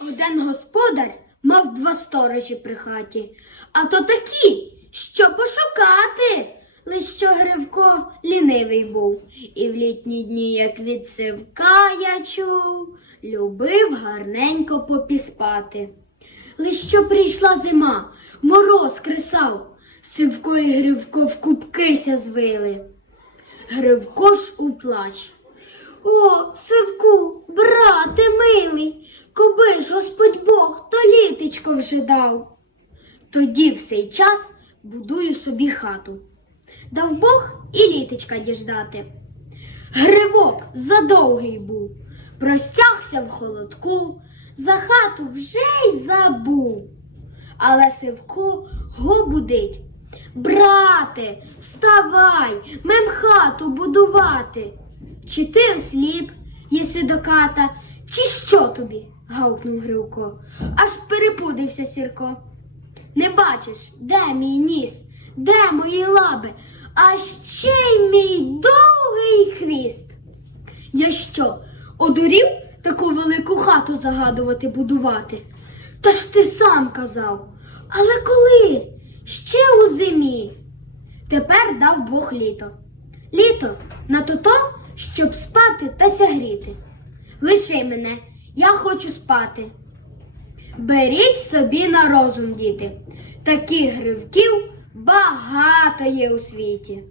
Один господар мав два сторожі при хаті, а то такі, що пошукати. Лиш що Гривко лінивий був, і в літні дні, як від сивка я чув, любив гарненько попіспати. Лиш що прийшла зима, мороз кресав, сивко і Гривко в кубкися звили. Гривко ж у плач. О, сивку, брате милий, коби ж Господь Бог то вже дав. Тоді в цей час будую собі хату. Дав Бог і літечка діждати. Гривок задовгий був, простягся в холодку, за хату вже й забув. Але Сивко го будить. Брате, вставай, мем хату будувати. Чи ти осліп, єси до ката, чи що тобі? Гавкнув Гривко. Аж перепудився Сірко. Не бачиш, де мій ніс, де мої лаби, а ще й мій довгий хвіст. Я що, одурів таку велику хату загадувати будувати? Та ж ти сам казав. Але коли? Ще у зимі. Тепер дав Бог літо. Літо на то то, щоб спати та сягріти. Лиши мене, я хочу спати. Беріть собі на розум, діти. Таких гривків багато є у світі.